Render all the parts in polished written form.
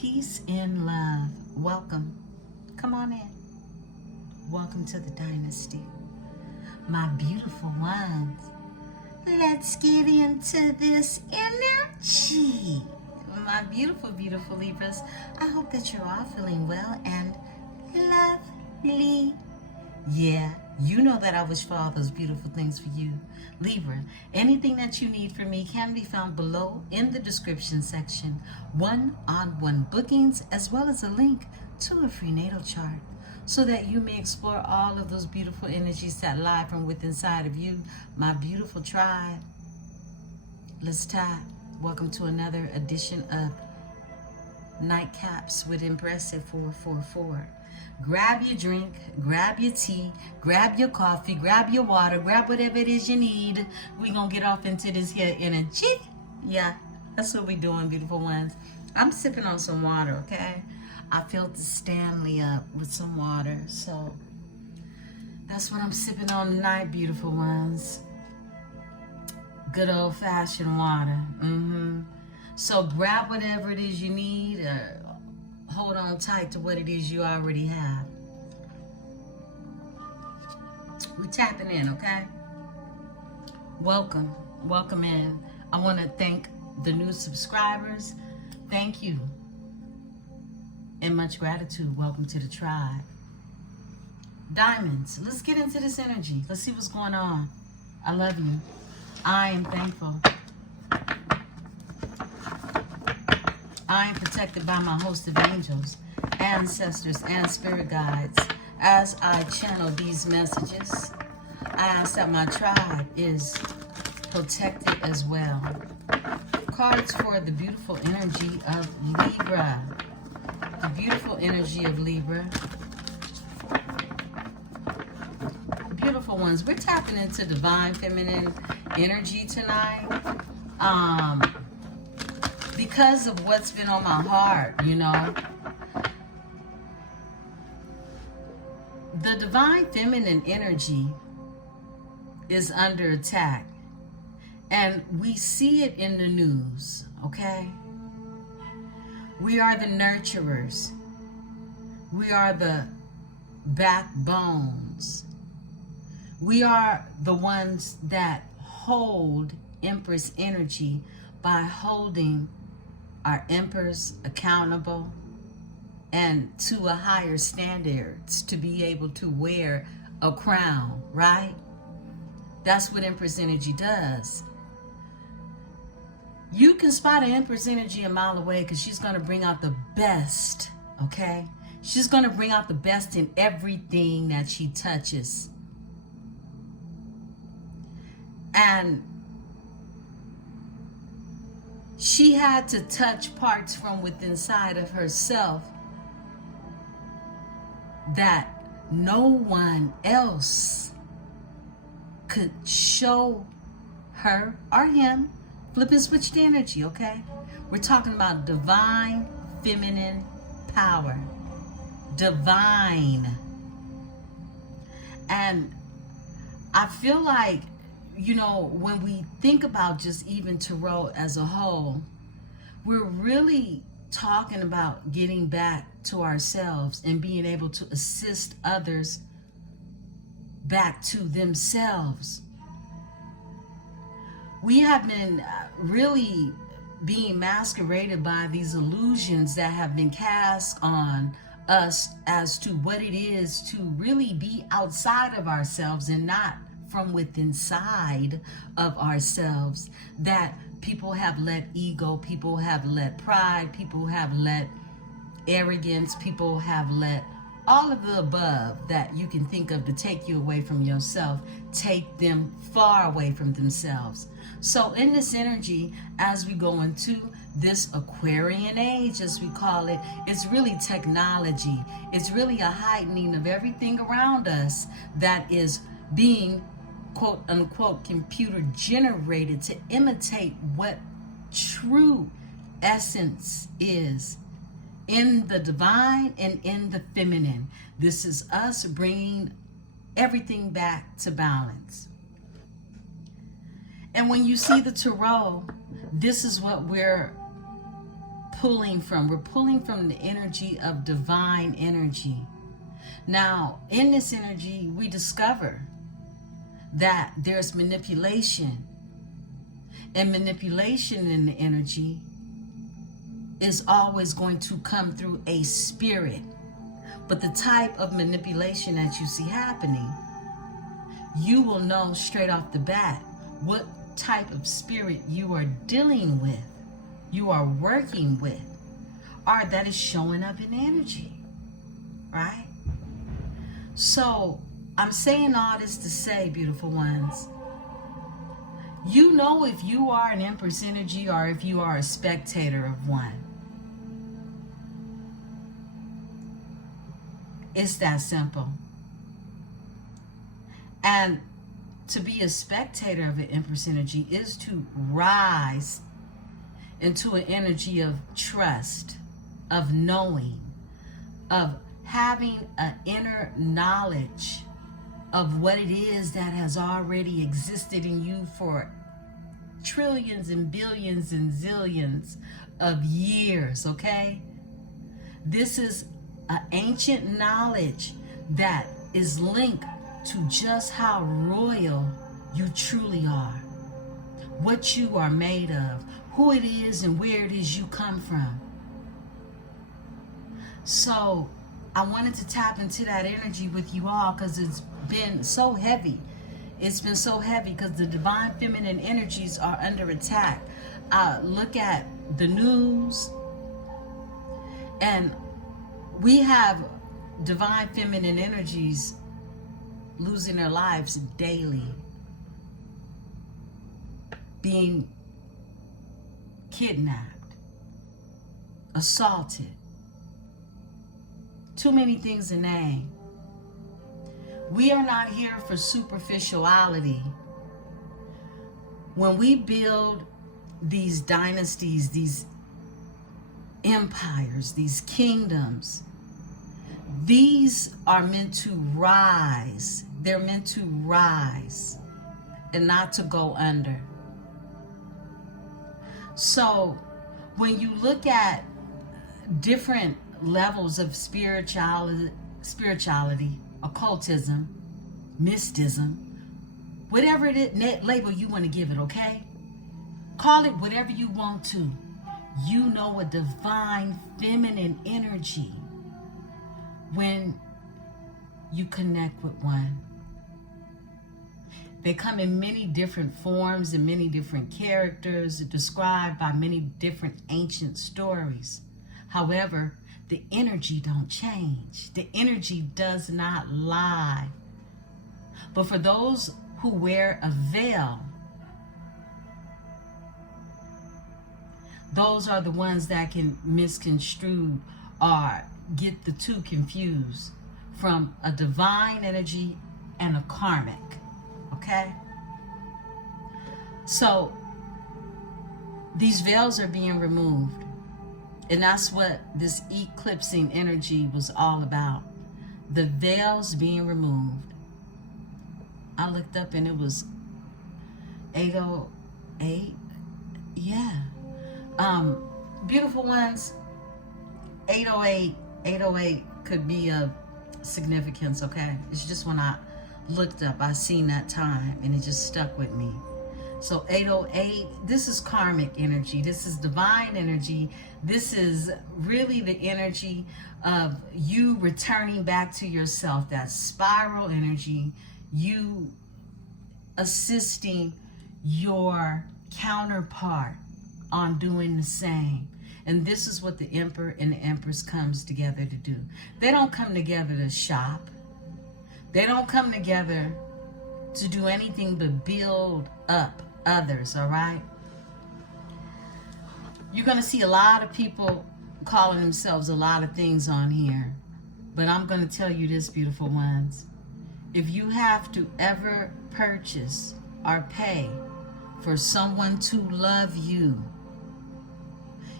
Peace and love. Welcome. Come on in. Welcome to the dynasty. My beautiful ones. Let's get into this energy. My beautiful, beautiful Libras. I hope that you're all feeling well and lovely. Yeah, you know that I wish for all those beautiful things for you. Libra, anything that you need from me can be found below in the description section. One-on-one bookings, as well as a link to a free natal chart, so that you may explore all of those beautiful energies that lie from within inside of you. My beautiful tribe, let's tap. Welcome to another edition of Nightcaps with Emperesse 444. Grab your drink, grab your tea, grab your coffee, grab your water, grab whatever it is you need. We're going to get off into this here energy. Yeah, that's what we're doing, beautiful ones. I'm sipping on some water, okay? I filled the Stanley up with some water, so that's what I'm sipping on tonight, beautiful ones. Good old-fashioned water. So grab whatever it is you need, or hold on tight to what it is you already have. We're tapping in, okay? Welcome. Welcome in. I want to thank the new subscribers. Thank you. And much gratitude. Welcome to the tribe. Diamonds. Let's get into this energy. Let's see what's going on. I love you. I am thankful. I am protected by my host of angels, ancestors, and spirit guides. As I channel these messages, I ask that my tribe is protected as well. Cards for the beautiful energy of Libra. The beautiful energy of Libra. Beautiful ones. We're tapping into divine feminine energy tonight. Because of what's been on my heart, you know. The divine feminine energy is under attack. And we see it in the news, okay? We are the nurturers. We are the backbones. We are the ones that hold Empress energy by holding our emperors accountable and to a higher standards to be able to wear a crown, right? That's what Empress energy does. You can spot an Empress energy a mile away because she's going to bring out the best, okay? She's going to bring out the best in everything that she touches. And she had to touch parts from within inside of herself that no one else could show her or him. Flip and switch the energy, okay? We're talking about divine feminine power. Divine. And I feel like, you know, when we think about just even Tarot as a whole, we're really talking about getting back to ourselves and being able to assist others back to themselves. We have been really being masqueraded by these illusions that have been cast on us as to what it is to really be outside of ourselves and not from within inside of ourselves. That people have let ego, people have let pride, people have let arrogance, people have let all of the above that you can think of to take you away from yourself, take them far away from themselves. So in this energy, as we go into this Aquarian age, as we call it, it's really technology. It's really a heightening of everything around us that is being quote unquote computer generated to imitate what true essence is in the divine and in the feminine. This is us bringing everything back to balance. And when you see the Tarot, this is what we're pulling from. We're pulling from the energy of divine energy. Now, in this energy, we discover that there's manipulation. And manipulation in the energy is always going to come through a spirit. But the type of manipulation that you see happening, you will know straight off the bat what type of spirit you are dealing with, you are working with, or that is showing up in energy, right? So I'm saying all this to say, beautiful ones, you know if you are an Empress energy or if you are a spectator of one. It's that simple. And to be a spectator of an Empress energy is to rise into an energy of trust, of knowing, of having an inner knowledge of what it is that has already existed in you for trillions and billions and zillions of years, okay? This is an ancient knowledge that is linked to just how royal you truly are, what you are made of, who it is and where it is you come from. So I wanted to tap into that energy with you all because it's been so heavy. It's been so heavy because the divine feminine energies are under attack. Look at the news, and we have divine feminine energies losing their lives daily, being kidnapped, assaulted. Too many things to name. We are not here for superficiality. When we build these dynasties, these empires, these kingdoms, these are meant to rise. They're meant to rise and not to go under. So when you look at different levels of spirituality, occultism, mysticism, whatever it is, label you want to give it, okay? Call it whatever you want to. You know a divine feminine energy when you connect with one. They come in many different forms and many different characters described by many different ancient stories. However, the energy don't change. The energy does not lie. But for those who wear a veil, those are the ones that can misconstrue or get the two confused from a divine energy and a karmic. Okay? So these veils are being removed. And that's what this eclipsing energy was all about. The veils being removed. I looked up and it was 808. Yeah. Beautiful ones, 808 could be of significance, okay? It's just when I looked up, I seen that time and it just stuck with me. So 808, this is karmic energy. This is divine energy. This is really the energy of you returning back to yourself, that spiral energy, you assisting your counterpart on doing the same. And this is what the Emperor and the Empress comes together to do. They don't come together to shop. They don't come together to do anything but build up others, all right? You're going to see a lot of people calling themselves a lot of things on here. But I'm going to tell you this, beautiful ones. If you have to ever purchase or pay for someone to love you,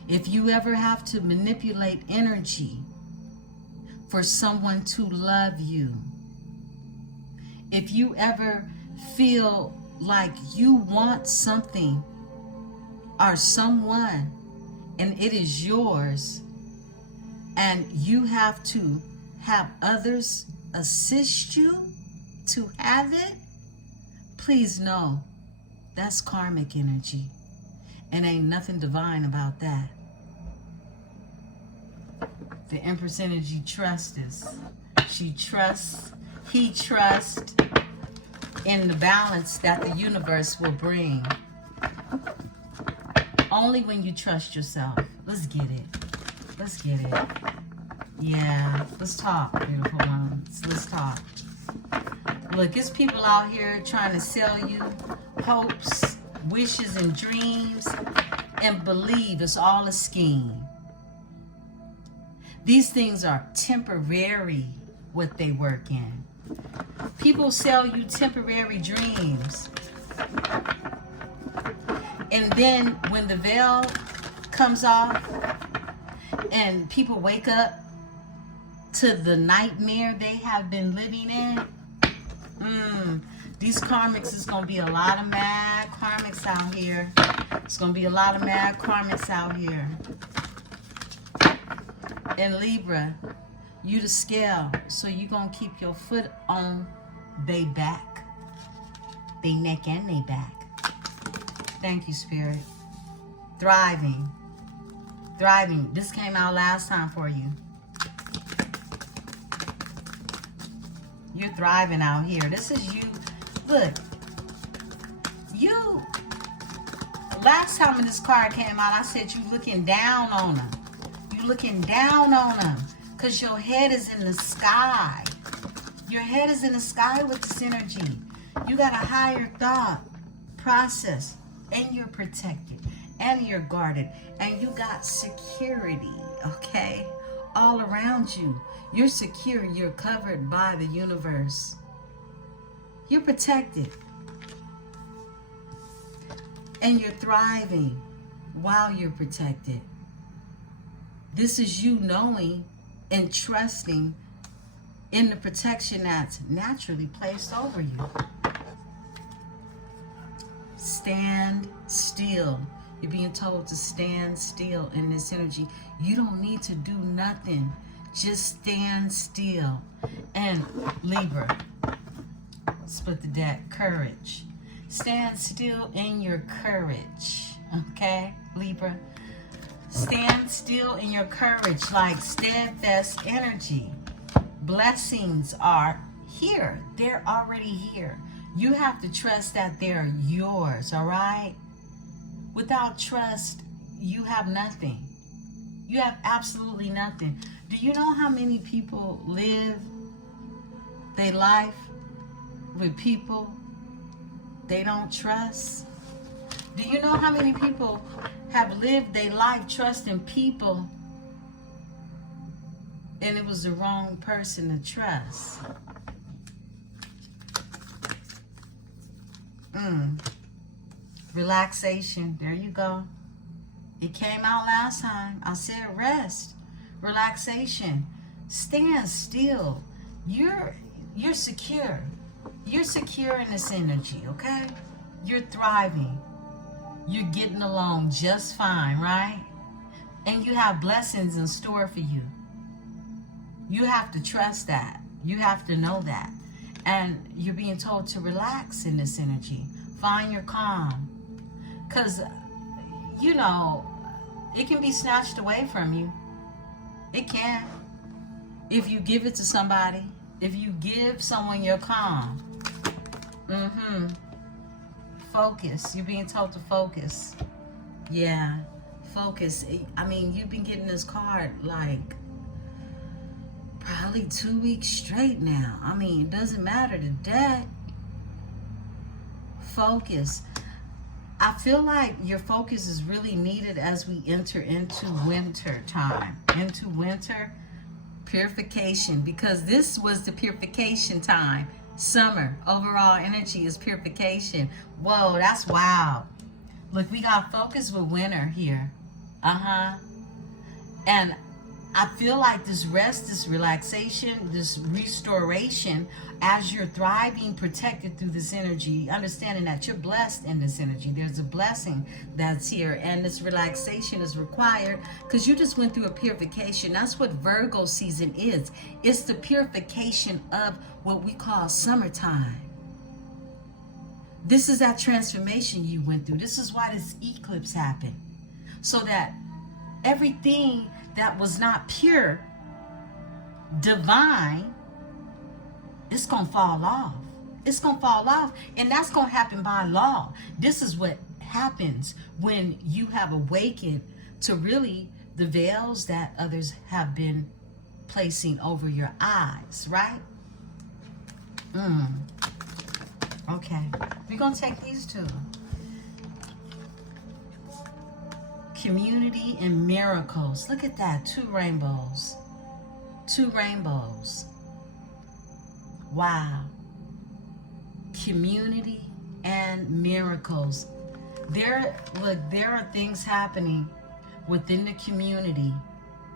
if you ever have to manipulate energy for someone to love you, if you ever feel like you want something or someone and it is yours, and you have to have others assist you to have it, please know that's karmic energy, and ain't nothing divine about that. The Empress energy trusts. She trusts, he trusts in the balance that the universe will bring. Only when you trust yourself. Let's get it. Let's get it. Yeah, let's talk, beautiful ones. Let's talk. Look, it's people out here trying to sell you hopes, wishes, and dreams, and believe it's all a scheme. These things are temporary, what they work in. People sell you temporary dreams. And then when the veil comes off and people wake up to the nightmare they have been living in, these karmics, is going to be a lot of mad karmics out here. It's going to be a lot of mad karmics out here. And Libra, you the scale, so you going to keep your foot on they back. They neck and they back. Thank you, Spirit. Thriving. Thriving. This came out last time for you. You're thriving out here. This is you. Look. You. Last time when this card came out, I said you looking down on them. You looking down on them. Because your head is in the sky. Your head is in the sky with this energy. You got a higher thought process. And you're protected. And you're guarded. And you got security. Okay? All around you. You're secure. You're covered by the universe. You're protected. And you're thriving while you're protected. This is you knowing and trusting in the protection that's naturally placed over you. Stand still. You're being told to stand still in this energy. You don't need to do nothing. Just stand still. And Libra, split the deck, courage. Stand still in your courage. Okay, Libra? Stand still in your courage, like steadfast energy. Blessings are here. They're already here. You have to trust that they're yours, all right? Without trust, you have nothing. You have absolutely nothing. Do you know how many people live their life with people they don't trust? Do you know how many people have lived their life trusting people and it was the wrong person to trust? Relaxation. There you go. It came out last time. I said rest. Relaxation. Stand still. You're secure. You're secure in this energy, okay? You're thriving. You're getting along just fine, right? And you have blessings in store for you. You have to trust that. You have to know that. And you're being told to relax in this energy. Find your calm. Because, you know, it can be snatched away from you. It can. If you give it to somebody. If you give someone your calm. Focus. You're being told to focus. Yeah. Focus. I mean, you've been getting this card like probably 2 weeks straight now. I mean, it doesn't matter the day. Focus. I feel like your focus is really needed as we enter into winter time. Into winter purification, because this was the purification time. Summer, overall energy is purification. Whoa, that's wild. Look, we got focus with winter here. And I feel like this rest, this relaxation, this restoration, as you're thriving, protected through this energy, understanding that you're blessed in this energy. There's a blessing that's here, and this relaxation is required because you just went through a purification. That's what Virgo season is. It's the purification of what we call summertime. This is that transformation you went through. This is why this eclipse happened. So that everything that was not pure, divine, it's going to fall off. It's going to fall off. And that's going to happen by law. This is what happens when you have awakened to really the veils that others have been placing over your eyes, right? Okay. We're going to take these two. Community and miracles. Look at that. 2 rainbows. 2 rainbows. Wow. Community and miracles. There are things happening within the community.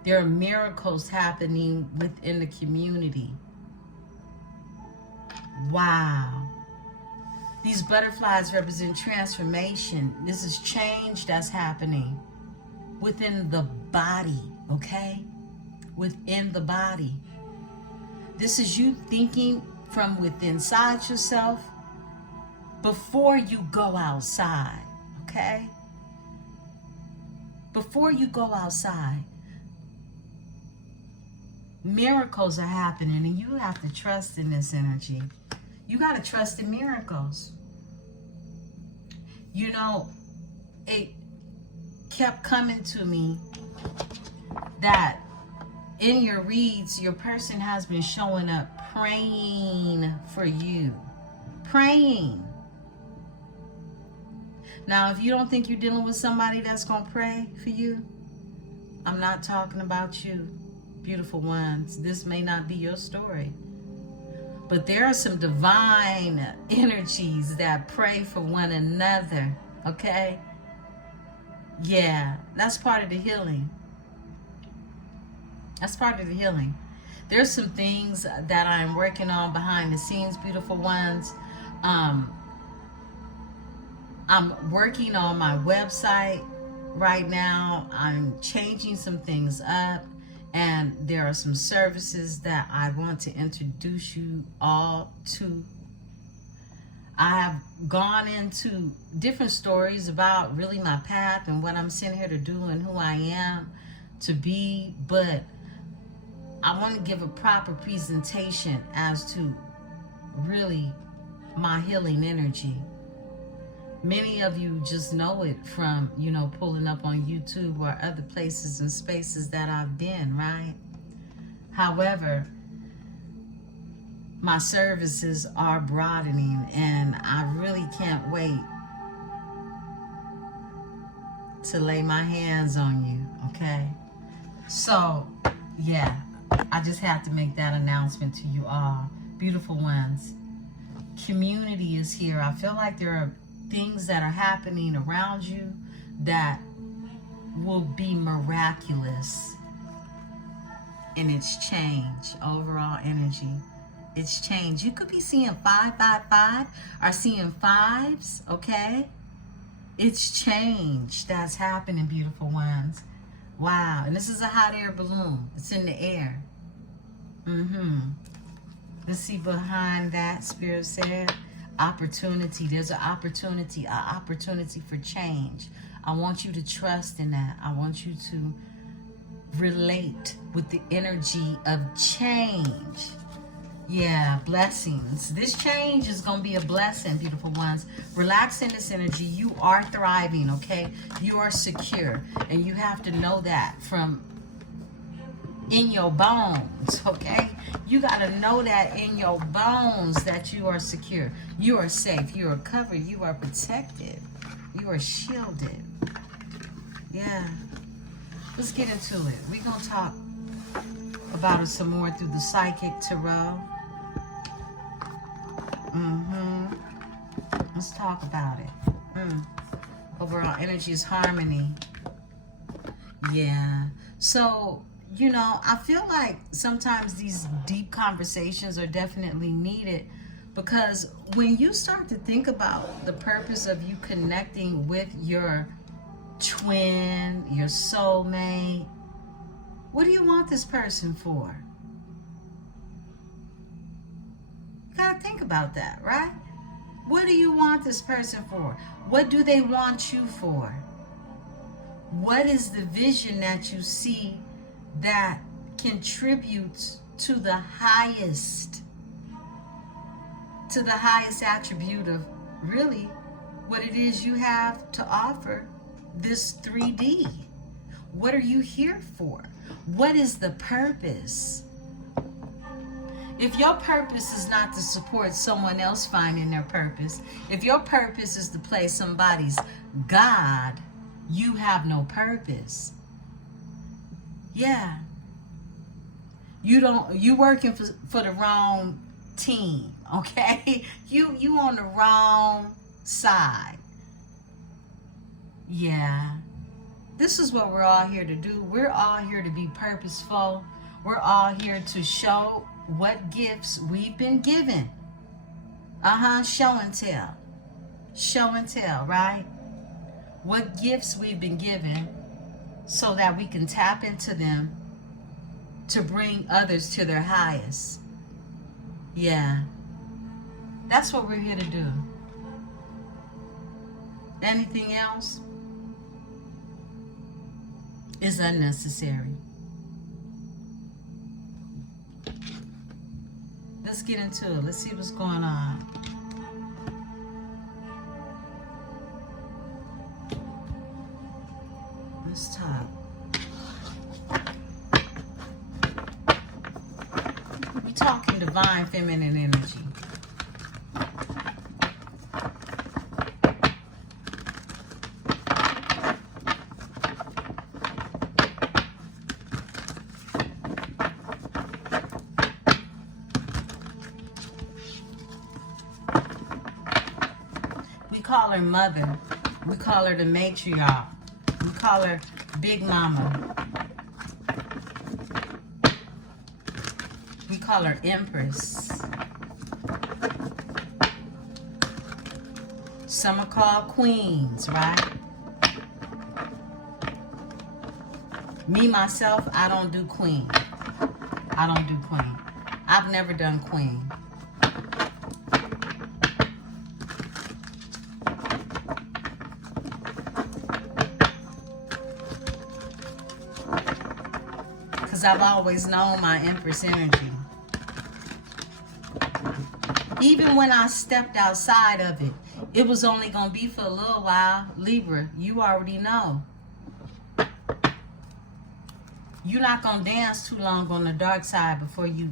There are miracles happening within the community. Wow. These butterflies represent transformation. This is change that's happening within the body, okay? Within the body. This is you thinking from within inside yourself before you go outside, okay? Before you go outside, miracles are happening, and you have to trust in this energy. You got to trust in miracles. You know, it kept coming to me that in your reads, your person has been showing up praying for you. Praying. Now, if you don't think you're dealing with somebody that's going to pray for you, I'm not talking about you, beautiful ones. This may not be your story. But there are some divine energies that pray for one another, okay? Yeah, that's part of the healing. That's part of the healing. There's some things that I'm working on behind the scenes, beautiful ones. I'm working on my website right now. I'm changing some things up. And there are some services that I want to introduce you all to. I have gone into different stories about really my path and what I'm sent here to do and who I am to be. But I want to give a proper presentation as to really my healing energy. Many of you just know it from, you know, pulling up on YouTube or other places and spaces that I've been, right? However, my services are broadening, and I really can't wait to lay my hands on you, okay? So, yeah, I just have to make that announcement to you all. Beautiful ones. Community is here. I feel like there are things that are happening around you that will be miraculous in its change, overall energy. It's change. You could be seeing 555 or seeing 5s, okay? It's change that's happening, beautiful ones. Wow. And this is a hot air balloon. It's in the air. Let's see behind that, Spirit said. Opportunity. There's an opportunity for change. I want you to trust in that. I want you to relate with the energy of change. Yeah, blessings. This change is going to be a blessing, beautiful ones. Relax in this energy. You are thriving, okay? You are secure. And you have to know that from in your bones, okay? You got to know that in your bones that you are secure. You are safe. You are covered. You are protected. You are shielded. Yeah. Let's get into it. We're going to talk about it some more through the Psychic Tarot. Let's talk about it. Overall energy is harmony. Yeah. So you know, I feel like sometimes these deep conversations are definitely needed, because when you start to think about the purpose of you connecting with your twin, your soulmate, what do you want this person for? You gotta think about that, right? What do you want this person for? What do they want you for? What is the vision that you see that contributes to the highest attribute of really what it is you have to offer this 3D? What are you here for? What is the purpose? If your purpose is not to support someone else finding their purpose, if your purpose is to play somebody's God, you have no purpose. Yeah. You working for the wrong team, okay? You on the wrong side. Yeah. This is what we're all here to do. We're all here to be purposeful. We're all here to show what gifts we've been given. Show and tell. Show and tell, right? What gifts we've been given so that we can tap into them to bring others to their highest. Yeah. That's what we're here to do. Anything else is unnecessary. Let's get into it. Let's see what's going on. Let's talk. We're talking divine feminine energy. We call her mother. We call her the matriarch. We call her Big Mama. We call her Empress. Some are called queens, right? Me, myself, I don't do queen. I don't do queen. I've never done queen. Because I've always known my Empress energy. Even when I stepped outside of it, it was only going to be for a little while. Libra, you already know. You're not going to dance too long on the dark side before you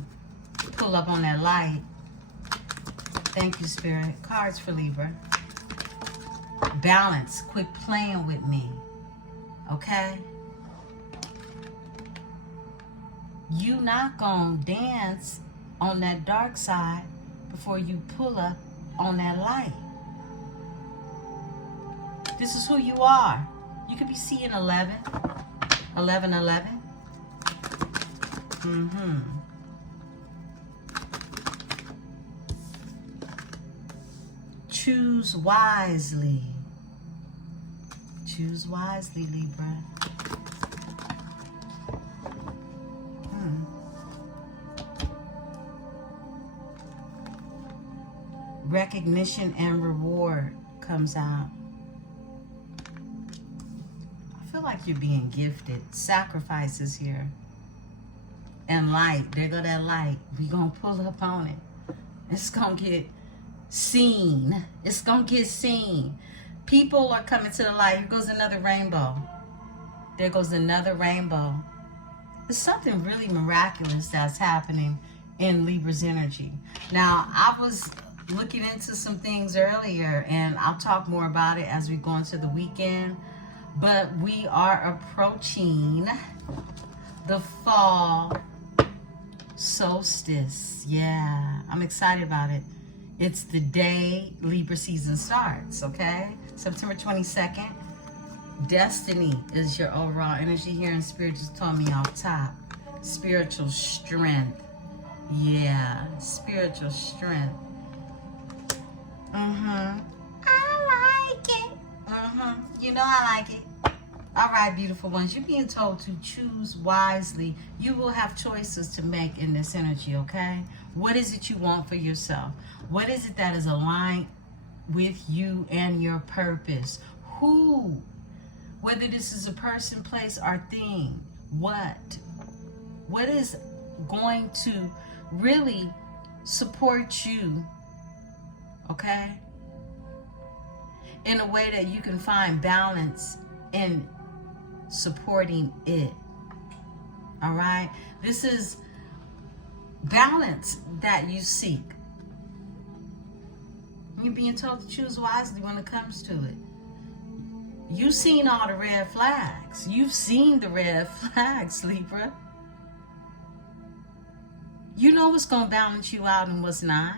pull up on that light. Thank you, Spirit. Cards for Libra. Balance. Quit playing with me. Okay? You not going to dance on that dark side before you pull up on that light. This is who you are. You could be seeing 11. 11, 11. Choose wisely. Choose wisely, Libra. Recognition and reward comes out. I feel like you're being gifted. Sacrifices here. And light. There go that light. We gonna pull up on it. It's gonna get seen. It's gonna get seen. People are coming to the light. Here goes another rainbow. There goes another rainbow. There's something really miraculous that's happening in Libra's energy. Now, I was looking into some things earlier, and I'll talk more about it as we go into the weekend. But we are approaching the fall solstice. Yeah, I'm excited about it. It's the day Libra season starts, okay? September 22nd. Destiny is your overall energy here, and Spirit just told me off top. Spiritual strength. Yeah, spiritual strength. I like it. You know I like it. All right, beautiful ones. You're being told to choose wisely. You will have choices to make in this energy, okay? What is it you want for yourself? What is it that is aligned with you and your purpose? Who? Whether this is a person, place, or thing. What? What is going to really support you, okay? In a way that you can find balance in supporting it. All right? This is balance that you seek. You're being told to choose wisely when it comes to it. You've seen all the red flags. You've seen the red flags, Libra. You know what's going to balance you out and what's not.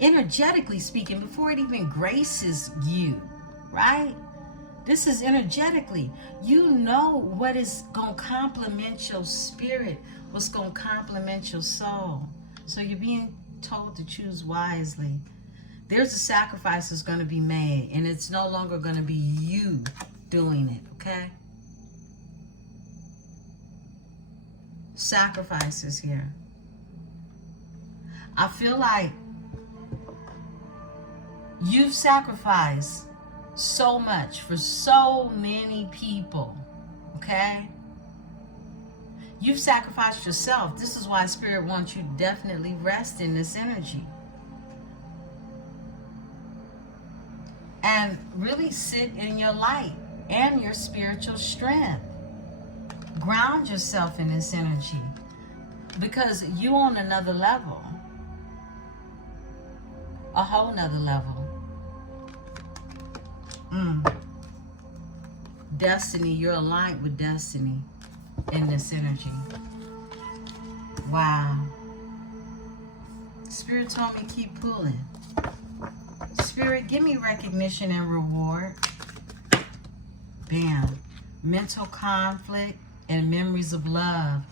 Energetically speaking, before it even graces you, right? This is energetically. You know what is going to complement your spirit, what's going to complement your soul. So you're being told to choose wisely. There's a sacrifice that's going to be made, and it's no longer going to be you doing it, okay? Sacrifices here. I feel like you've sacrificed so much for so many people, okay? You've sacrificed yourself. This is why Spirit wants you to definitely rest in this energy. And really sit in your light and your spiritual strength. Ground yourself in this energy, because you're on another level. A whole nother level. Destiny, you're aligned with destiny in this energy. Wow. Spirit told me keep pulling. Spirit, give me recognition and reward. Bam. Mental conflict and memories of love.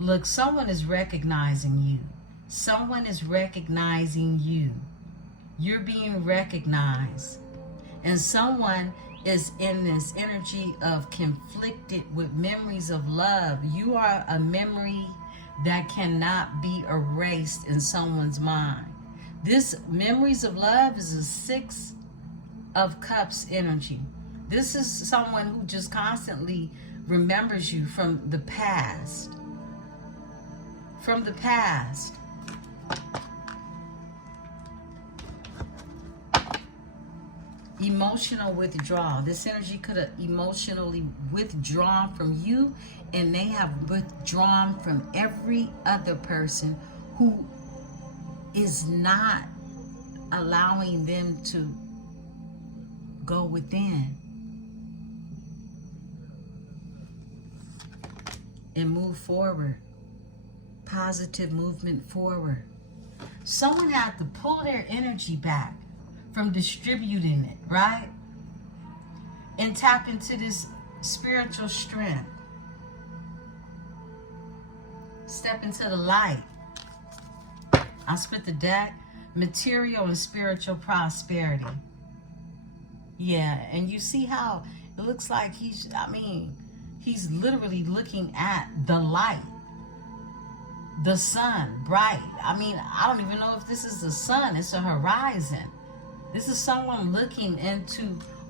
Look, someone is recognizing you. Someone is recognizing you. You're being recognized. And someone is in this energy of conflicted with memories of love. You are a memory that cannot be erased in someone's mind. This memories of love is a 6 of Cups energy. This is someone who just constantly remembers you from the past. From the past. Emotional withdrawal. This energy could have emotionally withdrawn from you, and they have withdrawn from every other person who is not allowing them to go within and move forward. Positive movement forward. Someone had to pull their energy back from distributing it, right? And tap into this spiritual strength. Step into the light. I split the deck. Material and spiritual prosperity. Yeah, and you see how it looks like he's literally looking at the light. The sun, bright. I don't even know if this is the sun. It's a horizon. This is someone looking into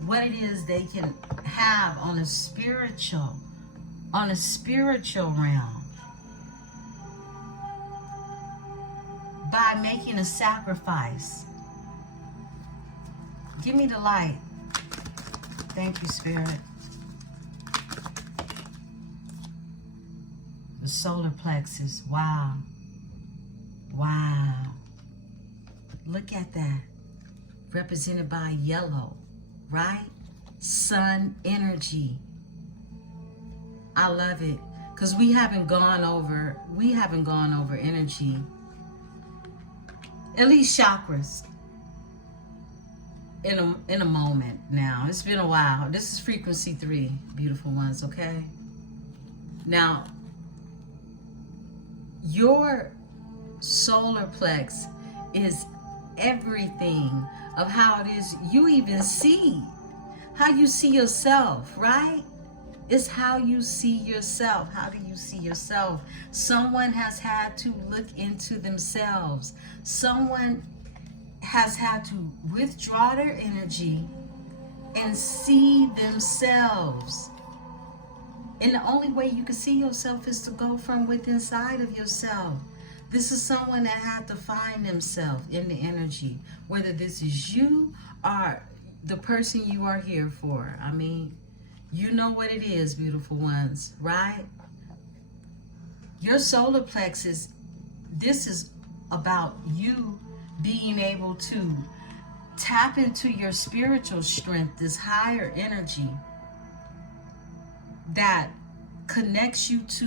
what it is they can have on a spiritual realm. By making a sacrifice. Give me the light. Thank you, Spirit. The solar plexus. Wow. Wow. Look at that. Represented by yellow, right? Sun energy. I love it. Because we haven't gone over energy. At least chakras. In a moment now. It's been a while. This is frequency 3, beautiful ones, okay? Now, your solar plex is everything of how it is you even see, how you see yourself, right? It's how you see yourself. How do you see yourself? Someone has had to look into themselves. Someone has had to withdraw their energy and see themselves. And the only way you can see yourself is to go from within inside of yourself. This is someone that had to find themselves in the energy, whether this is you or the person you are here for. I mean, you know what it is, beautiful ones, right? Your solar plexus, this is about you being able to tap into your spiritual strength, this higher energy that connects you to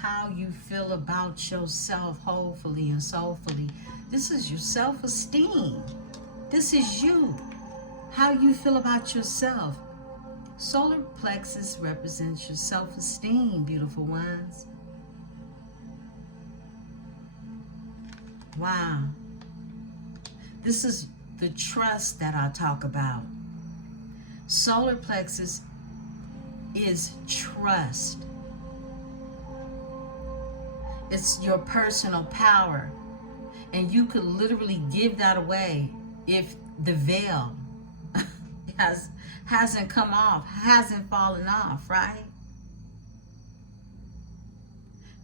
how you feel about yourself, hopefully and soulfully. This is your self-esteem. This is you, how you feel about yourself. Solar plexus represents your self-esteem, beautiful ones. Wow. This is the trust that I talk about. Solar plexus is trust. It's your personal power. And you could literally give that away if the veil hasn't come off, hasn't fallen off, right?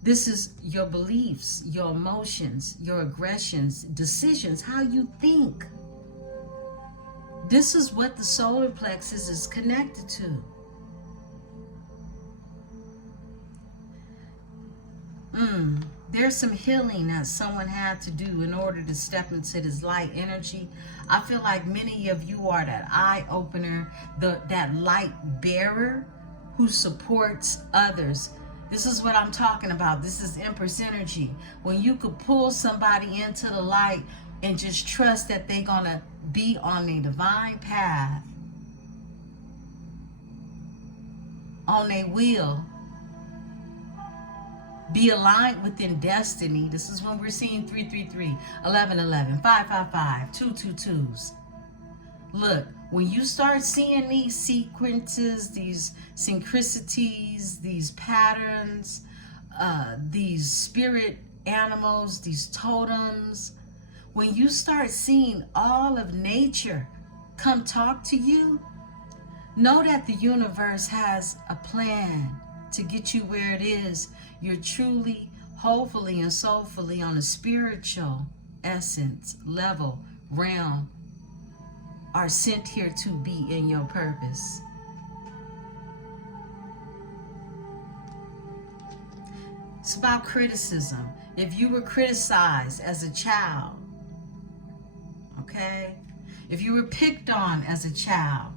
This is your beliefs, your emotions, your aggressions, decisions, how you think. This is what the solar plexus is connected to. There's some healing that someone had to do in order to step into this light energy. I feel like many of you are that eye opener, that light bearer who supports others. This is what I'm talking about. This is Empress energy. When you could pull somebody into the light and just trust that they're going to be on the divine path, on their will, be aligned within destiny. This is when we're seeing 333, 1111, 555, 222s. Look, when you start seeing these sequences, these synchronicities, these patterns, these spirit animals, these totems, when you start seeing all of nature come talk to you, know that the universe has a plan to get you where it is. You're truly, hopefully, and soulfully on a spiritual essence, level, realm, are sent here to be in your purpose. It's about criticism. If you were criticized as a child, okay? If you were picked on as a child,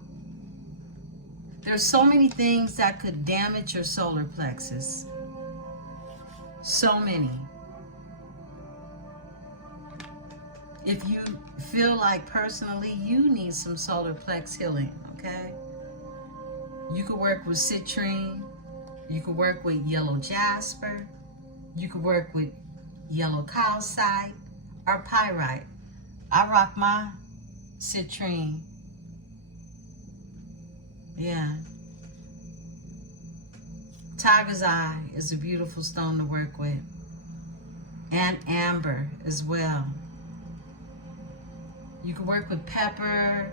there's so many things that could damage your solar plexus. So many. If you feel like personally you need some solar plex healing, okay? You could work with citrine. You could work with yellow jasper. You could work with yellow calcite or pyrite. I rock my citrine. Yeah. Tiger's eye is a beautiful stone to work with. And amber as well. You could work with pepper.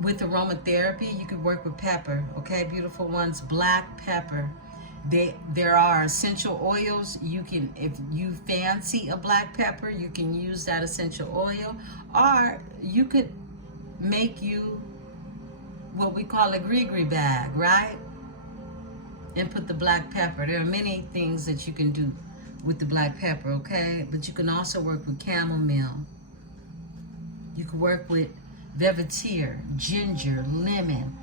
With aromatherapy, you could work with pepper. Okay, beautiful ones. Black pepper. There are essential oils. You can, if you fancy a black pepper, you can use that essential oil. Or you could make you what we call a gree-gree bag, right? And put the black pepper. There are many things that you can do with the black pepper, okay? But you can also work with chamomile. You can work with velvetier, ginger, lemon.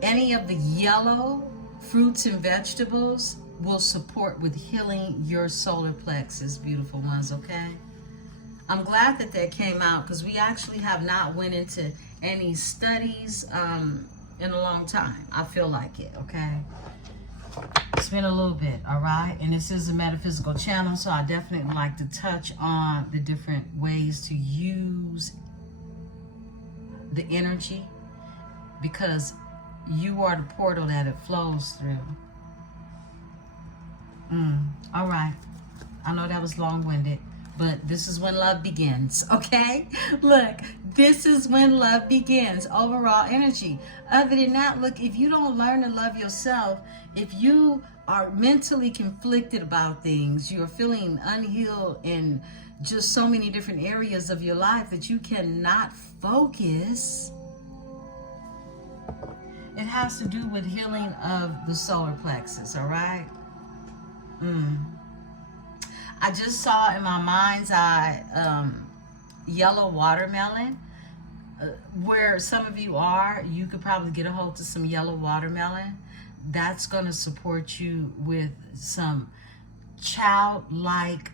Any of the yellow fruits and vegetables will support with healing your solar plexus, beautiful ones, okay? I'm glad that that came out because we actually have not went into any studies in a long time. I feel like it, okay? It's been a little bit, all right? And this is a metaphysical channel, so I definitely like to touch on the different ways to use the energy, because you are the portal that it flows through. All right. I know that was long-winded, but this is when love begins, okay? Look, this is when love begins. Overall energy. Other than that, look, if you don't learn to love yourself, if you are mentally conflicted about things, you're feeling unhealed in just so many different areas of your life that you cannot focus, it has to do with healing of the solar plexus, all right? I just saw in my mind's eye yellow watermelon. Where some of you are, you could probably get a hold of some yellow watermelon. That's going to support you with some childlike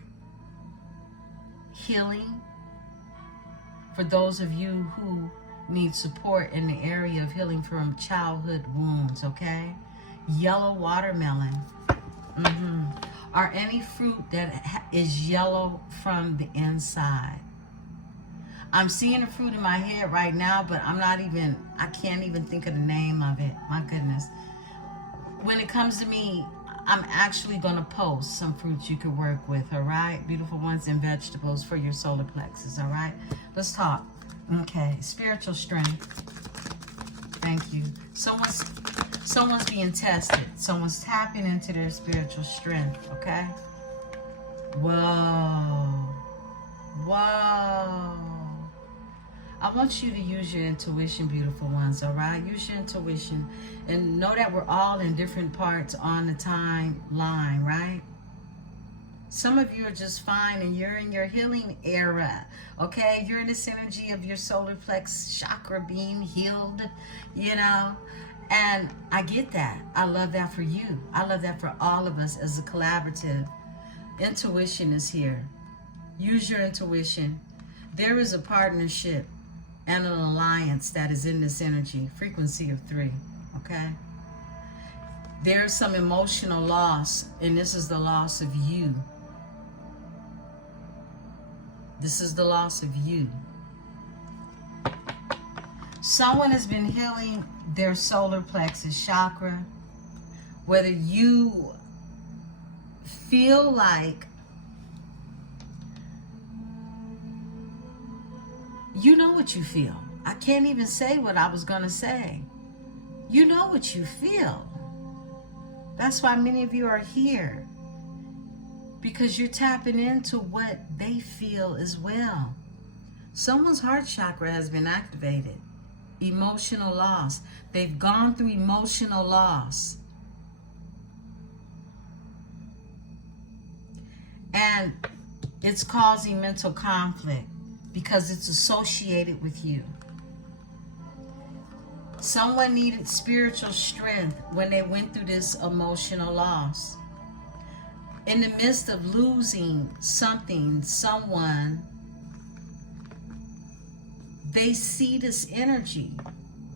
healing for those of you who need support in the area of healing from childhood wounds, okay? Yellow watermelon. Or any fruit that is yellow from the inside. I'm seeing a fruit in my head right now, but I can't even think of the name of it. My goodness. When it comes to me, I'm actually going to post some fruits you could work with, all right? Beautiful ones, and vegetables for your solar plexus, all right? Let's talk. Okay, spiritual strength. Thank you. Someone's being tested. Someone's tapping into their spiritual strength, okay? Whoa. Whoa. I want you to use your intuition, beautiful ones, all right? Use your intuition. And know that we're all in different parts on the timeline, right? Some of you are just fine and you're in your healing era, okay? You're in this energy of your solar plex chakra being healed, you know? And I get that. I love that for you. I love that for all of us as a collaborative. Intuition is here. Use your intuition. There is a partnership and an alliance that is in this energy, frequency of 3, okay? There's some emotional loss, and this is the loss of you. This is the loss of you. Someone has been healing their solar plexus chakra. Whether you feel like you know what you feel. I can't even say what I was going to say. You know what you feel. That's why many of you are here. Because you're tapping into what they feel as well. Someone's heart chakra has been activated. Emotional loss. They've gone through emotional loss. And it's causing mental conflict because it's associated with you. Someone needed spiritual strength when they went through this emotional loss. In the midst of losing something, someone, they see this energy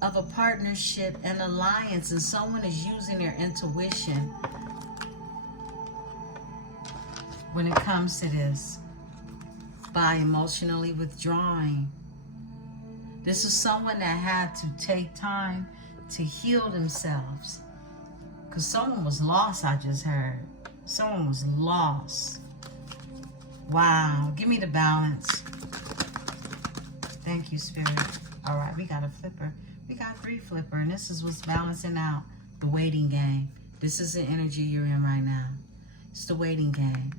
of a partnership and alliance, and someone is using their intuition when it comes to this by emotionally withdrawing. This is someone that had to take time to heal themselves. Because someone was lost, I just heard. Someone was lost. Wow. Give me the balance. Thank you, Spirit. All right, we got a flipper. We got 3 flipper, and this is what's balancing out the waiting game. This is the energy you're in right now. It's the waiting game.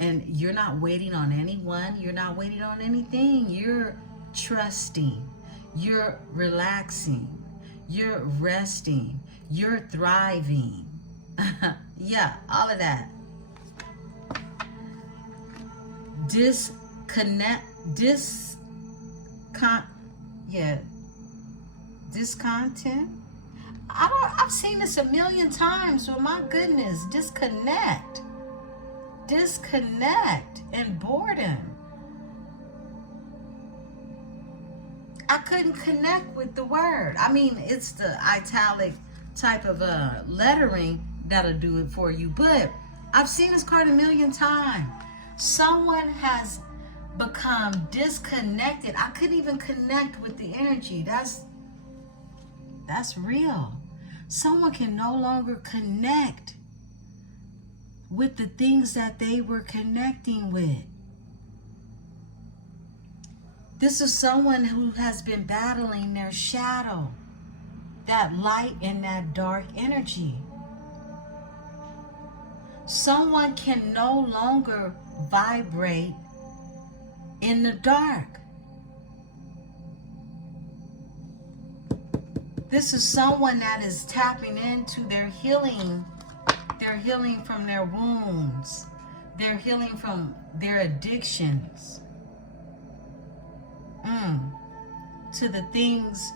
And you're not waiting on anyone. You're not waiting on anything. You're trusting. You're relaxing. You're resting. You're thriving. Yeah, all of that. Discontent. I've seen this a million times, but my goodness, disconnect and boredom. I couldn't connect with the word. I mean, it's the italic type of lettering that'll do it for you. But I've seen this card a million times. Someone has become disconnected. I couldn't even connect with the energy. That's real. Someone can no longer connect with the things that they were connecting with. This is someone who has been battling their shadow, that light and that dark energy. Someone can no longer vibrate in the dark. This is someone that is tapping into their healing. They're healing from their wounds. They're healing from their addictions. To the things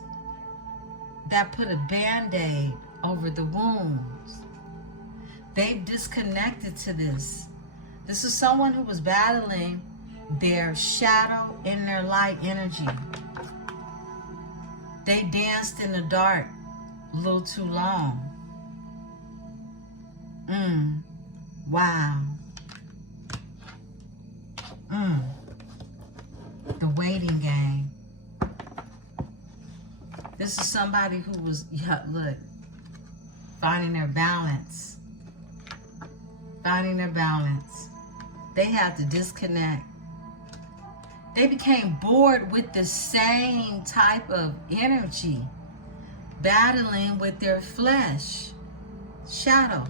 that put a band-aid over the wounds. They've disconnected to this. This is someone who was battling their shadow and their light energy. They danced in the dark a little too long. Wow. The waiting game. This is somebody who was, finding their balance. Finding their balance. They had to disconnect. They became bored with the same type of energy, battling with their flesh. Shadow.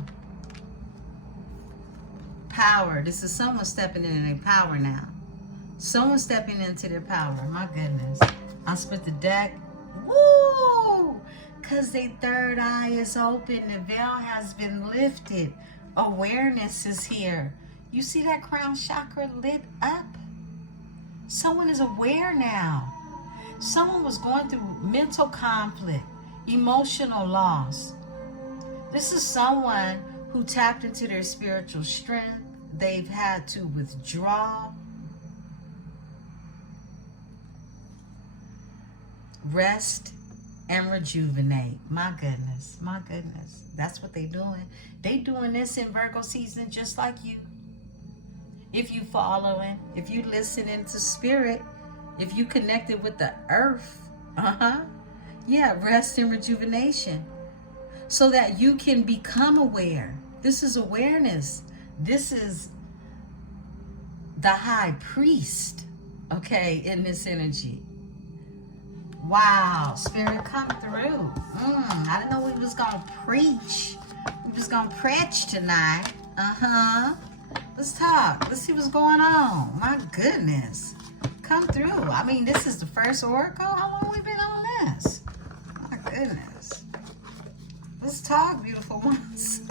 Power. This is someone stepping in their power now. Someone stepping into their power. My goodness. I split the deck. Woo! Because their third eye is open. The veil has been lifted. Awareness is here. You see that crown chakra lit up? Someone is aware now. Someone was going through mental conflict, emotional loss. This is someone who tapped into their spiritual strength. They've had to withdraw, rest, and rejuvenate. My goodness, my goodness. That's what they're doing. They doing this in Virgo season just like you. If you following, if you listening to spirit, if you connected with the earth, yeah, rest and rejuvenation. So that you can become aware. This is awareness. This is the high priest, okay, in this energy. Wow, spirit, come through. I didn't know we was gonna preach. We was gonna preach tonight. Let's talk. Let's see what's going on. My goodness. Come through. I mean, this is the first oracle. How long we been on this? My goodness. Let's talk, beautiful ones.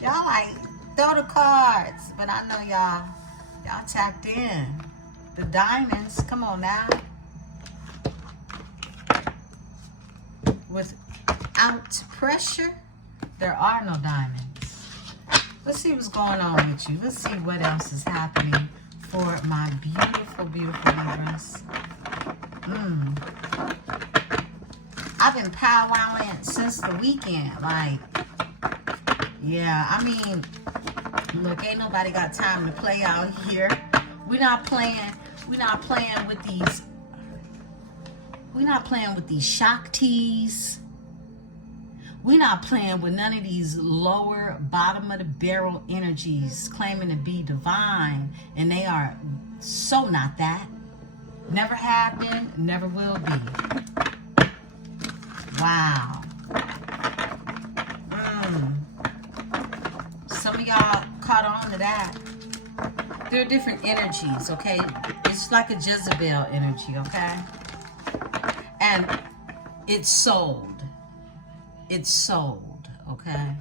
Y'all like throw the cards, but I know y'all tapped in. The diamonds, come on now. Without pressure, there are no diamonds. Let's see what's going on with you. Let's see what else is happening for my beautiful, beautiful Libras. I've been powwowing since the weekend. Like, yeah, I mean, look, ain't nobody got time to play out here. We're not playing with these. We're not playing with these shock teas. We're not playing with none of these lower, bottom of the barrel energies claiming to be divine, and they are so not that. Never have been, never will be. Wow. Some of y'all caught on to that. There are different energies, okay? It's like a Jezebel energy, okay? And it's sold. It's sold, okay?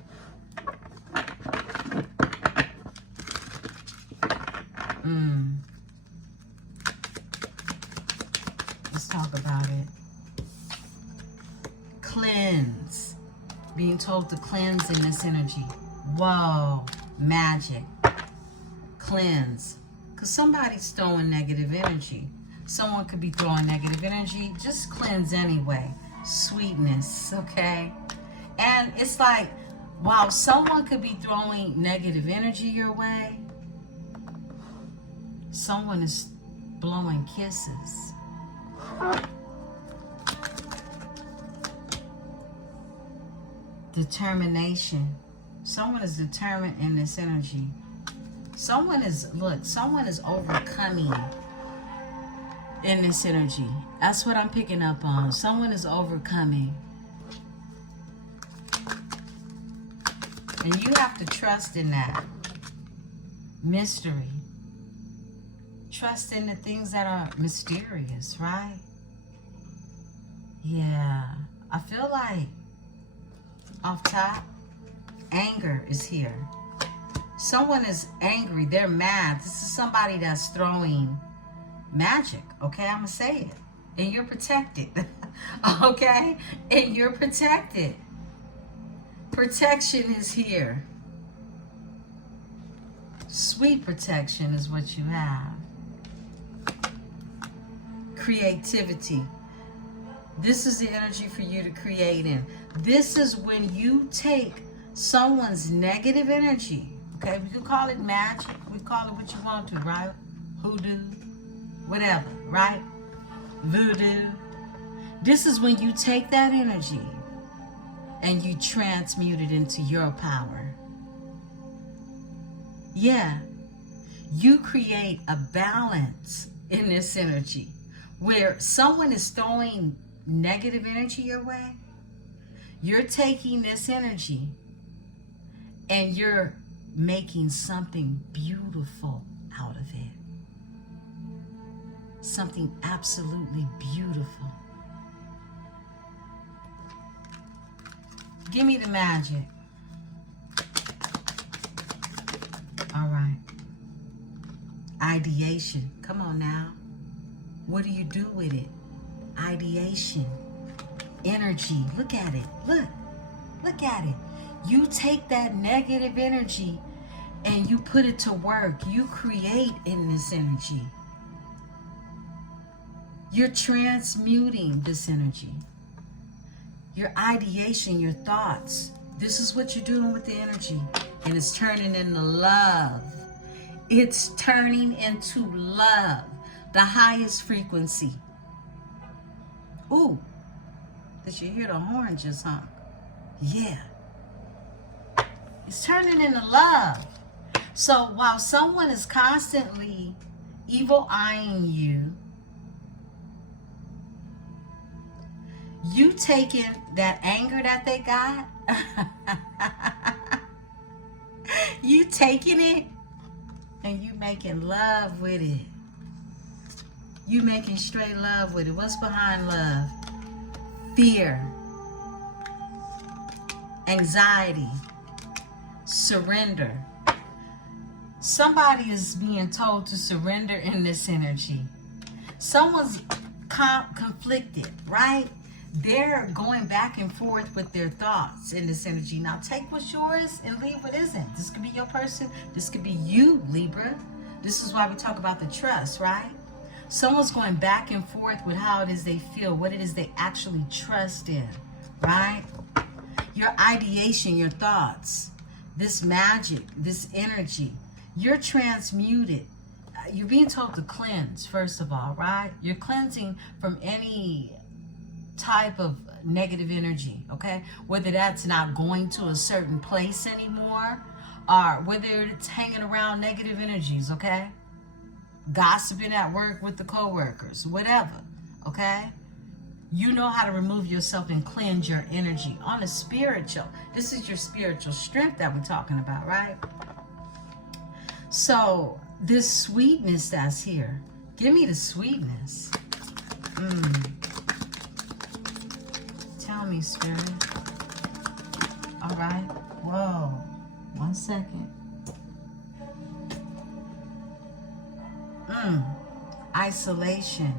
Let's talk about it. Cleanse. Being told to cleanse in this energy. Whoa, magic. Cleanse. Because somebody's throwing negative energy. Someone could be throwing negative energy. Just cleanse anyway. Sweetness, okay? And it's like while someone could be throwing negative energy your way, someone is blowing kisses. Determination. Someone is determined in this energy. Someone is overcoming in this energy. That's what I'm picking up on. Someone is overcoming. And you have to trust in that mystery. Trust in the things that are mysterious, right? Yeah. I feel like off top, anger is here. Someone is angry. They're mad. This is somebody that's throwing magic. Okay, I'm going to say it. And you're protected. Okay? And you're protected. Protection is here. Sweet protection is what you have. Creativity. This is the energy for you to create in. This is when you take someone's negative energy. Okay, we can call it magic. We call it what you want to, right? Hoodoo, whatever, right? Voodoo. This is when you take that energy and you transmute it into your power. Yeah, you create a balance in this energy where someone is throwing negative energy your way. You're taking this energy and you're making something beautiful out of it. Something absolutely beautiful. Give me the magic. All right. Ideation. Come on now. What do you do with it? Ideation. Energy. Look at it. Look at it. You take that negative energy and you put it to work. You create in this energy. You're transmuting this energy. Your ideation, your thoughts. This is what you're doing with the energy. And it's turning into love. It's turning into love. The highest frequency. Ooh. Did you hear the horn just honk? Yeah. It's turning into love. So while someone is constantly evil eyeing you, you taking that anger that they got, you taking it and you making love with it. You making straight love with it. What's behind love? Fear, anxiety, surrender. Somebody is being told to surrender in this energy. Someone's conflicted, right? They're going back and forth with their thoughts in this energy. Now take what's yours and leave what isn't. This could be your person. This could be you, Libra. This is why we talk about the trust, right? Someone's going back and forth with how it is they feel, what it is they actually trust in, right? Your ideation, your thoughts, this magic, this energy, you're transmuted. You're being told to cleanse, first of all, right? You're cleansing from any type of negative energy, okay? Whether that's not going to a certain place anymore, or whether it's hanging around negative energies, okay? Gossiping at work with the co-workers, whatever, okay? You know how to remove yourself and cleanse your energy on a spiritual. This is your spiritual strength that we're talking about, right? So this sweetness that's here, give me the sweetness. Tell me, Spirit. All right. Whoa. 1 second. Isolation.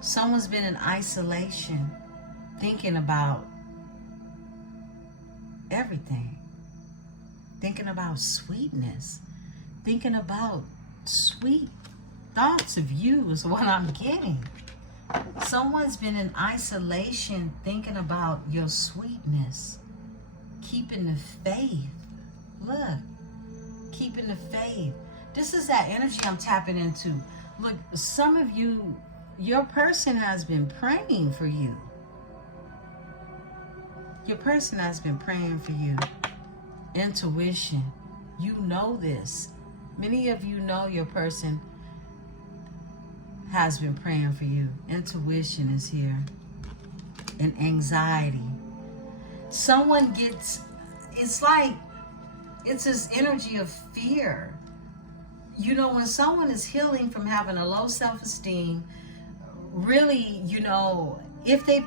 Someone's been in isolation, thinking about everything. Thinking about sweetness. Thinking about sweet thoughts of you is what I'm getting. Someone's been in isolation thinking about your sweetness. keeping the faith. Look, keeping the faith. This is that energy I'm tapping into. Look, some of you, your person has been praying for you. Your person has been praying for you. Intuition. You know this. Many of you know your person has been praying for you. Intuition is here. And anxiety. Someone gets, it's like, it's this energy of fear. You know, when someone is healing from having a low self-esteem, really, you know, if they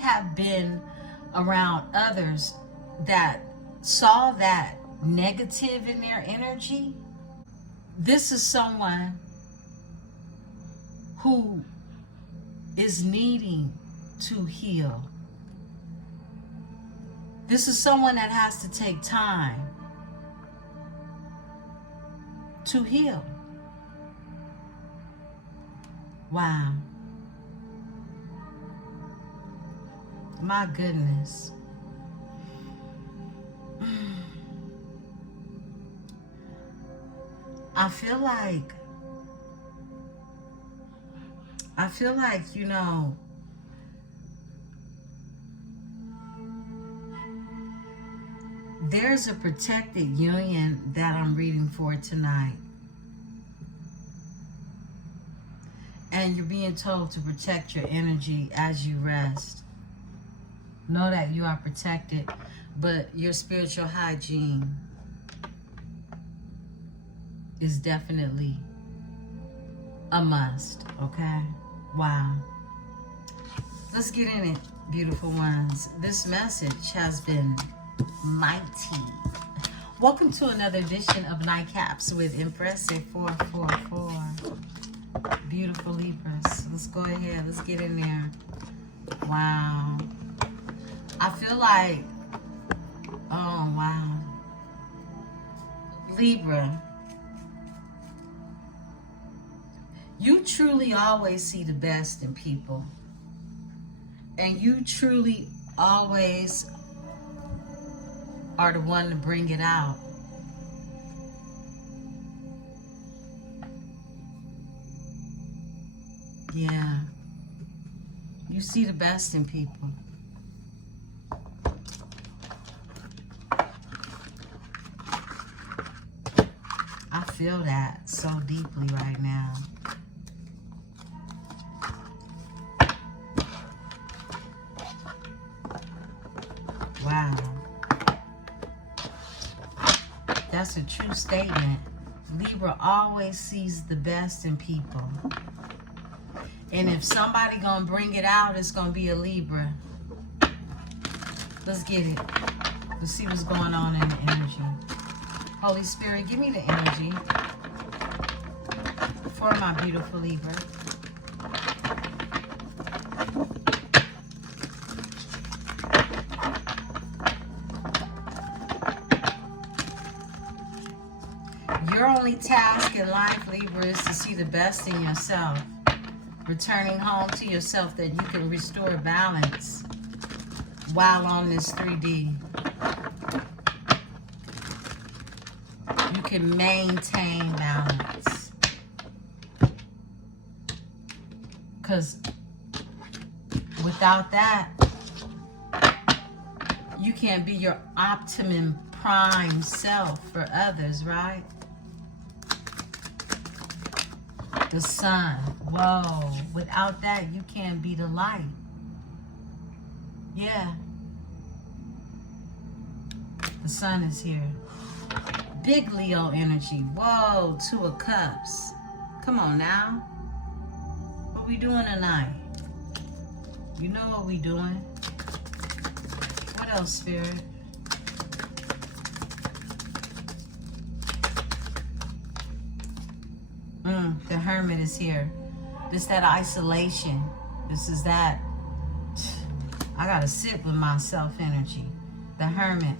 have been around others that saw that negative in their energy, this is someone who is needing to heal. This is someone that has to take time to heal. Wow. My goodness. I feel like, you know, there's a protected union that I'm reading for tonight. And you're being told to protect your energy as you rest. Know that you are protected, but your spiritual hygiene is definitely a must, okay? Wow. Let's get in it, beautiful ones. This message has been mighty. Welcome to another edition of Nightcaps with Emperesse 444. Beautiful Libras. Let's go ahead. Let's get in there. Wow. I feel like, oh, wow. Libra. You truly always see the best in people. And you truly always are the one to bring it out. Yeah. You see the best in people. I feel that so deeply right now. Wow. That's a true statement. Libra always sees the best in people. And if somebody gonna bring it out, it's gonna be a Libra. Let's get it. Let's see what's going on in the energy. Holy Spirit, give me the energy for my beautiful Libra. Your only task in life, Libra, is to see the best in yourself. Returning home to yourself that you can restore balance while on this 3D. You can maintain balance. Because without that, you can't be your optimum prime self for others, right? The sun. Whoa. Without that, you can't be the light. Yeah. The sun is here. Big Leo energy. Whoa. 2 of Cups. Come on now. What we doing tonight? You know what we doing. What else, Spirit? The Hermit is here. This that isolation. This is that. I gotta sit with myself energy. The Hermit.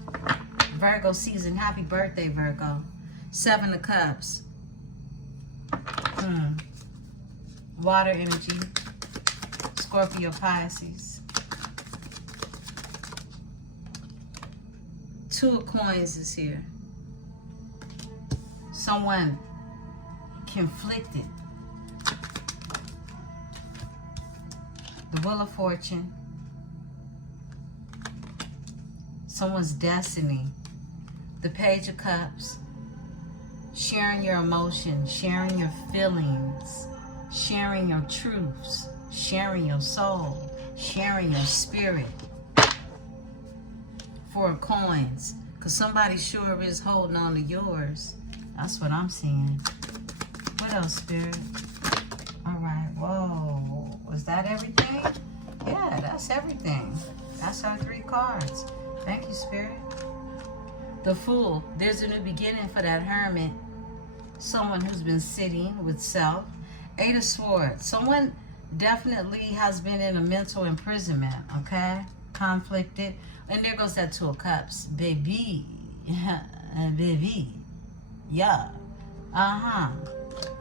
Virgo season. Happy birthday, Virgo. 7 of Cups. Water energy. Scorpio, Pisces. Two of Coins is here. Someone conflicted. The Wheel of Fortune. Someone's destiny. The Page of Cups. Sharing your emotions, sharing your feelings, sharing your truths, sharing your soul, sharing your spirit. Four of Coins. Because somebody sure is holding on to yours. That's what I'm seeing. What else, Spirit? All right. Whoa. Was that everything? Yeah, that's everything. That's our 3 cards. Thank you, Spirit. The Fool. There's a new beginning for that Hermit. Someone who's been sitting with self. 8 of Swords. Someone definitely has been in a mental imprisonment, okay? Conflicted. And there goes that 2 of Cups. Baby. Baby. Yeah.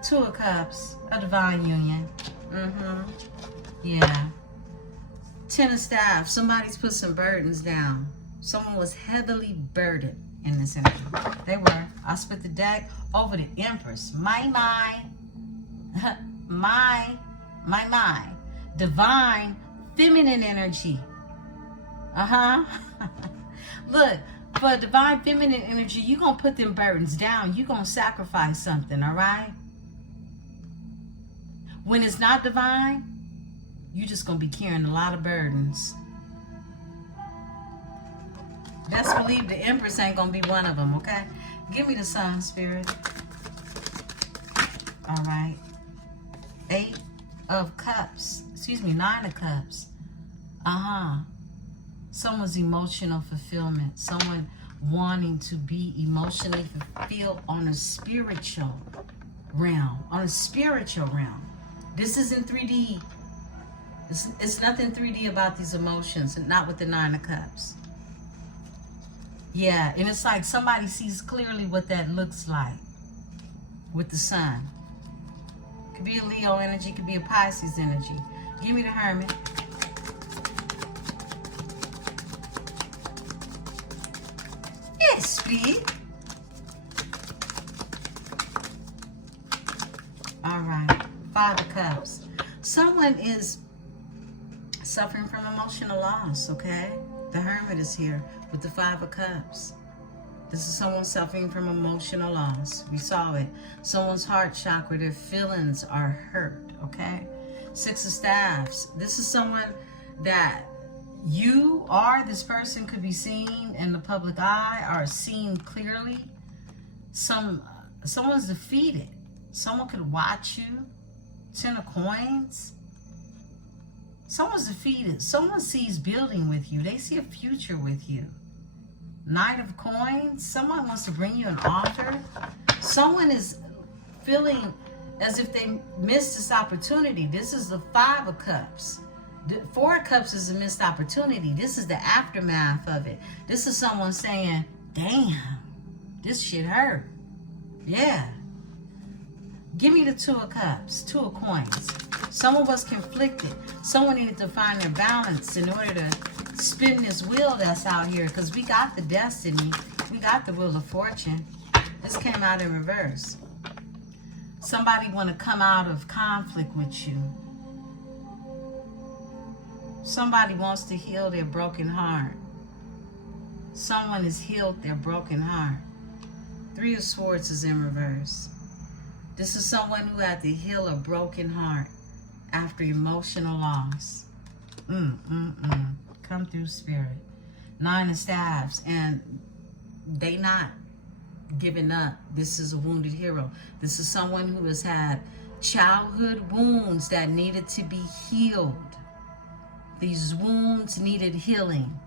2 of Cups. A divine union. Yeah. 10 of Staffs. Somebody's put some burdens down. Someone was heavily burdened in this energy. They were. I split the deck over the Empress. My. Divine feminine energy. Look, for divine feminine energy, you're going to put them burdens down. You're going to sacrifice something, all right? When it's not divine, you're just going to be carrying a lot of burdens. Best believe the Empress ain't going to be one of them, okay? Give me the Sun, Spirit. All right. 8 of Cups. Excuse me, 9 of Cups. Someone's emotional fulfillment. Someone wanting to be emotionally fulfilled on a spiritual realm. On a spiritual realm. This isn't 3D. It's nothing 3D about these emotions. And not with the 9 of Cups. Yeah, and it's like somebody sees clearly what that looks like with the Sun. Could be a Leo energy, could be a Pisces energy. Give me the Hermit. Yes, please. All right, 5 of Cups. Someone is suffering from emotional loss, okay? The Hermit is here with the 5 of Cups. This is someone suffering from emotional loss. We saw it. Someone's heart chakra, their feelings are hurt, okay? 6 of Staffs. This is someone that you or this person could be seen in the public eye or seen clearly. Someone's defeated. Someone could watch you. 10 of Coins. Someone's defeated. Someone sees building with you. They see a future with you. 9 of Coins. Someone wants to bring you an offer. Someone is feeling as if they missed this opportunity. This is the 5 of Cups. The 4 of Cups is a missed opportunity. This is the aftermath of it. This is someone saying, damn, this shit hurt. Yeah. Give me the 2 of Cups, 2 of Coins. Someone was conflicted. Someone needed to find their balance in order to spin this wheel that's out here. Because we got the destiny. We got the Wheel of Fortune. This came out in reverse. Somebody want to come out of conflict with you. Somebody wants to heal their broken heart. Someone has healed their broken heart. 3 of Swords is in reverse. This is someone who had to heal a broken heart after emotional loss. Come through, Spirit. 9 of Staffs. And they not giving up. This is a wounded hero. This is someone who has had childhood wounds that needed to be healed. These wounds needed healing.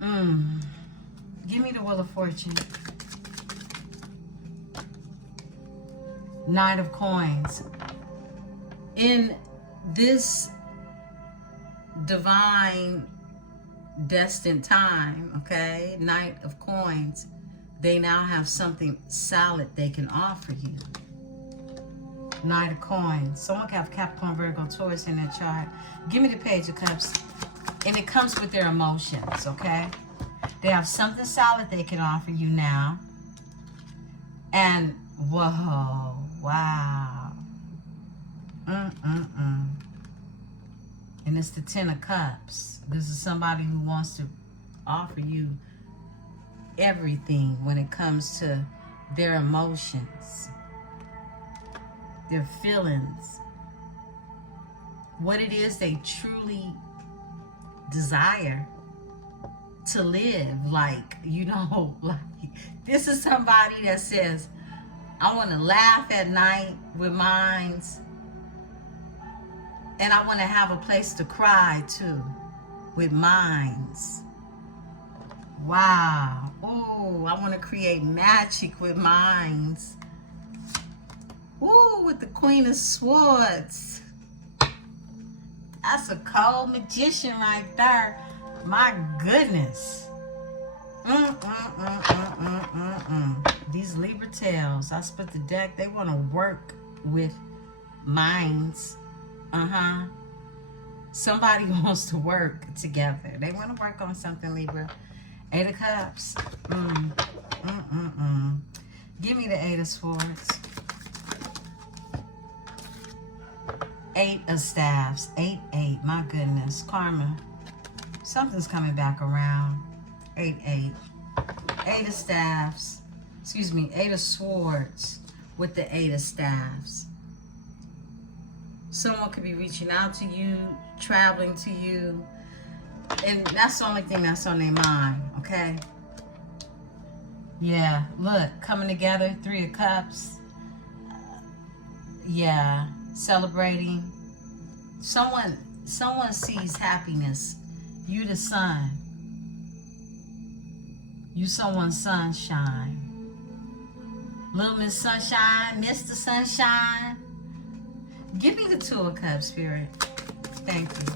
Give me the Wheel of Fortune. 9 of Coins. In this divine destined time, okay, Knight of Coins, they now have something solid they can offer you. Knight of Coins. Someone can have Capricorn, Virgo, Taurus in their chart. Give me the Page of Cups. And it comes with their emotions, okay? They have something solid they can offer you now. And, whoa, wow. And it's the 10 of Cups. This is somebody who wants to offer you everything when it comes to their emotions, their feelings, what it is they truly desire to live. Like, you know, like, this is somebody that says, I want to laugh at night with mines, and I want to have a place to cry too with mines. Wow. Oh, I want to create magic with mines. Ooh, with the Queen of Swords. That's a cold magician right there. My goodness. These Libra tails, I split the deck. They want to work with minds. Somebody wants to work together. They want to work on something, Libra. 8 of Cups. Give me the 8 of Swords. 8 of Staffs. 8, 8. My goodness. Karma. Something's coming back around. 8, 8. 8 of Staffs. Excuse me. 8 of Swords with the 8 of Staffs. Someone could be reaching out to you, traveling to you. And that's the only thing that's on their mind, okay? Yeah, look, coming together, 3 of Cups. Yeah, celebrating. Someone sees happiness. You the sun. You someone's sunshine. Little Miss Sunshine, Mr. Sunshine. Give me the 2 of Cups, Spirit. Thank you.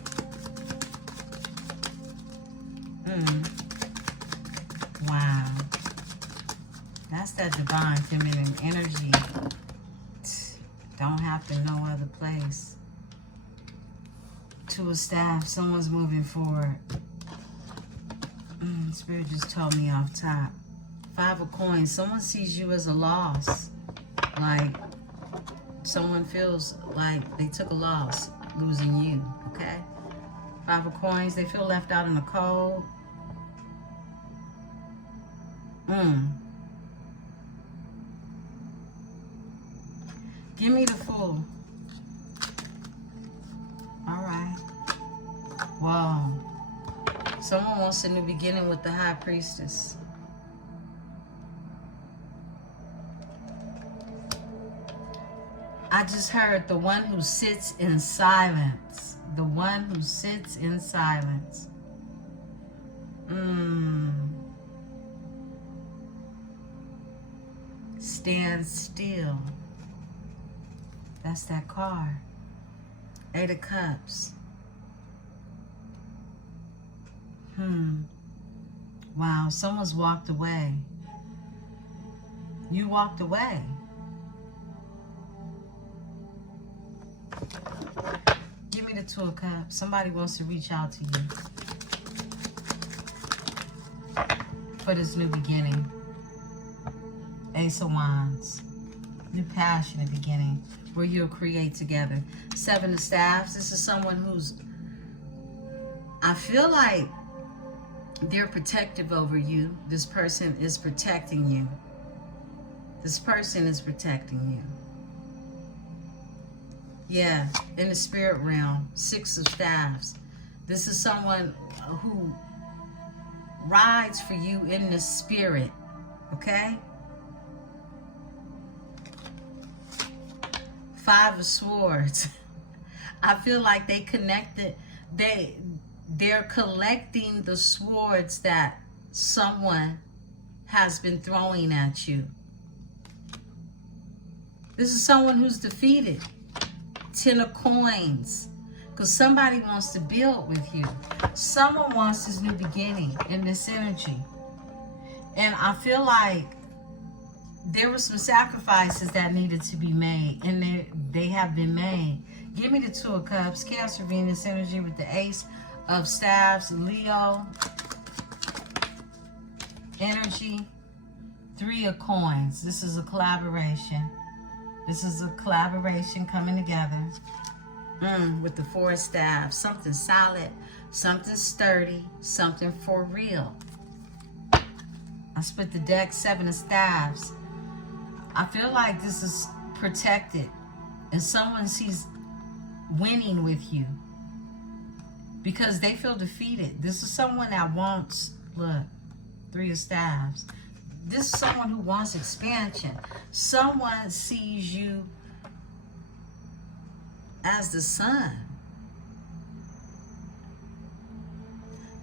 Wow. That's that divine feminine energy. Don't have to no other place. 2 of Staffs. Someone's moving forward. Spirit just told me off top. 5 of Coins. Someone sees you as a loss. Like, someone feels like they took a loss losing you, okay? 5 of Coins. They feel left out in the cold. Give me the Fool. All right. Whoa. Someone wants a new beginning with the High Priestess. I just heard the one who sits in silence. The one who sits in silence. Stand still. That's that card. 8 of Cups. Wow, someone's walked away. You walked away. Give me the 2 of Cups. Somebody wants to reach out to you for this new beginning. Ace of Wands. New passionate beginning where you'll create together. 7 of Staffs. This is someone who's, I feel like they're protective over you. This person is protecting you. This person is protecting you. Yeah, in the spirit realm. 6 of Staffs. This is someone who rides for you in the spirit. Okay? 5 of Swords. I feel like they connected. They're collecting the swords that someone has been throwing at you. This is someone who's defeated. 10 of Coins. Because somebody wants to build with you. Someone wants this new beginning in this energy. And I feel like there were some sacrifices that needed to be made. And they have been made. Give me the 2 of Cups. Cancer, Venus energy with the Ace of Staffs. Leo. energy. 3 of coins. This is a collaboration. This is a collaboration coming together. With the 4 of staves. Something solid, something sturdy, something for real. I split the deck, 7 of staves. I feel like this is protected and someone sees winning with you because they feel defeated. This is someone that wants, look, 3 of staves. This is someone who wants expansion. Someone sees you as the sun.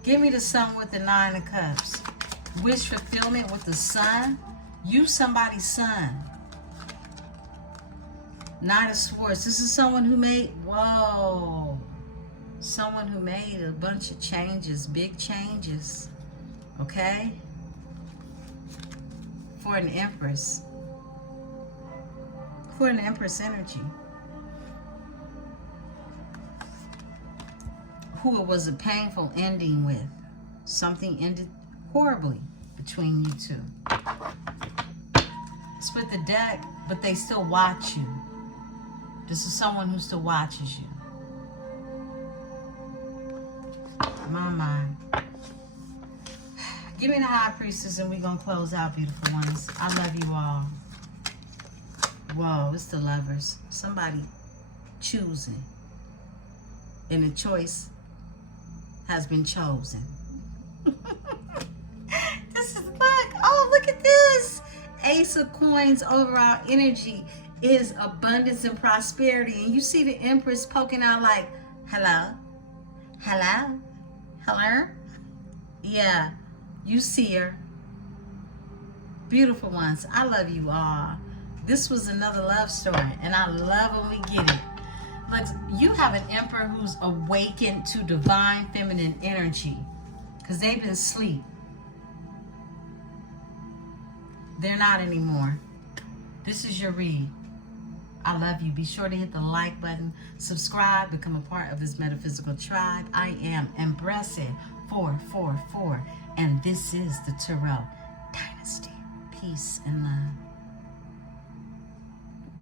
Give me the sun with the 9 of cups. Wish fulfillment with the sun. You somebody's son. 9 of swords. This is someone who made, whoa. Someone who made a bunch of changes, big changes. Okay? For an Empress. For an Empress energy. Who it was a painful ending with. Something ended horribly between you two. Split the deck, but they still watch you. This is someone who still watches you. My mind. Give me the High Priestess and we're going to close out, beautiful ones. I love you all. Whoa, it's the Lovers. Somebody choosing. And the choice has been chosen. This is, look. Oh, look at this. Ace of Coins, overall energy is abundance and prosperity. And you see the Empress poking out like, hello? Hello? Hello? Yeah. You see her. Beautiful ones. I love you all. This was another love story. And I love when we get it. Look, you have an Emperor who's awakened to divine feminine energy. Because they've been asleep. They're not anymore. This is your read. I love you. Be sure to hit the like button. Subscribe. Become a part of this metaphysical tribe. I am Emperesse 444. And this is the Tarot Dynasty. Peace and love.